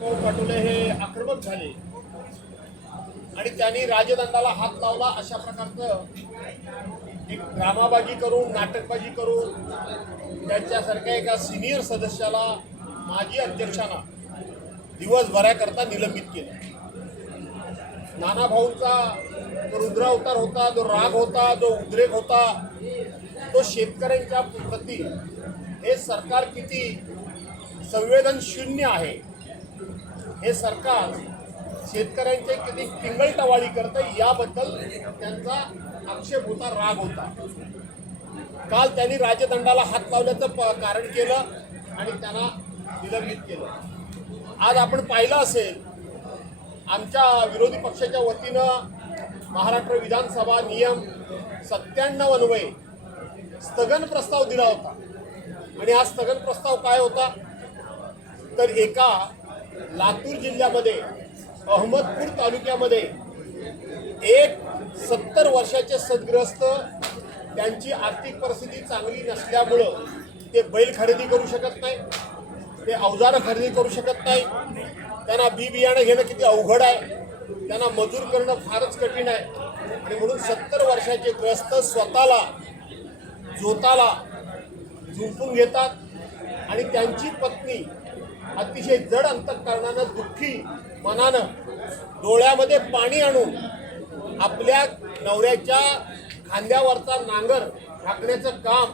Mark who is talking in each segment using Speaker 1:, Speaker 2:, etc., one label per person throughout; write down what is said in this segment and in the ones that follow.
Speaker 1: पाटोले हे आक्रमक झाले. आणि त्यांनी राजदंडाला हात लावला अशा प्रकारचं एक ड्रामाबाजी करून नाटकबाजी करून त्यांच्यासारख्या एका सिनियर सदस्याला माजी अध्यक्षांना दिवसभराकरता निलंबित केलं. नाना भाऊंचा जो रुद्रावतार होता जो राग होता जो उद्रेक होता तो शेतकऱ्यांच्या प्रती हे सरकार किती संवेदनशून्य आहे हे सरकार शेतकऱ्यांचे किती टिंगलटवाळी करतं याबद्दल त्यांचा आक्षेप होता राग होता. काल त्यांनी राजदंडाला हात लावल्याचं प कारण केलं आणि त्यांना निलंबित केलं. आज आपण पाहिलं असेल आमच्या विरोधी पक्षाच्या वतीनं महाराष्ट्र विधानसभा नियम सत्त्याण्णव अन्वये स्थगन प्रस्ताव दिला होता. आणि हा स्थगन प्रस्ताव काय होता? तर एका लातूर जिल्ह्यामध्ये अहमदपूर तालुक्यामध्ये एक सत्तर वर्षाचे सद्ग्रस्त त्यांची आर्थिक परिस्थिती चांगली नसल्यामुळं ते बैल खरेदी करू शकत नाही ते अवजारं खरेदी करू शकत नाही. त्यांना बी बियाणं घेणं किती अवघड आहे. त्यांना मजूर करणं फारच कठीण आहे. आणि म्हणून सत्तर वर्षाचे ग्रस्त स्वतःला जोताला झुंपून घेतात. आणि त्यांची पत्नी अतिशय जड अंतकरणानं दुःखी मनानं डोळ्यामध्ये पाणी आणून आपल्या नवऱ्याच्या खांद्यावरचा नांगर टाकण्याचं काम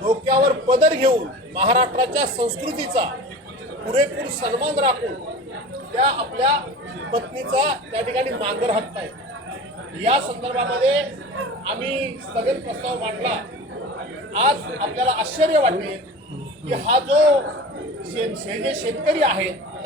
Speaker 1: डोक्यावर पदर घेऊन महाराष्ट्राच्या संस्कृतीचा पुरेपूर सन्मान राखून त्या आपल्या पत्नीचा त्या ठिकाणी नांगर हाकतायत. या संदर्भामध्ये आम्ही स्थगन प्रस्ताव मांडला. आज आपल्याला आश्चर्य वाटेल की हा जो शे हे जे शेतकरी आहेत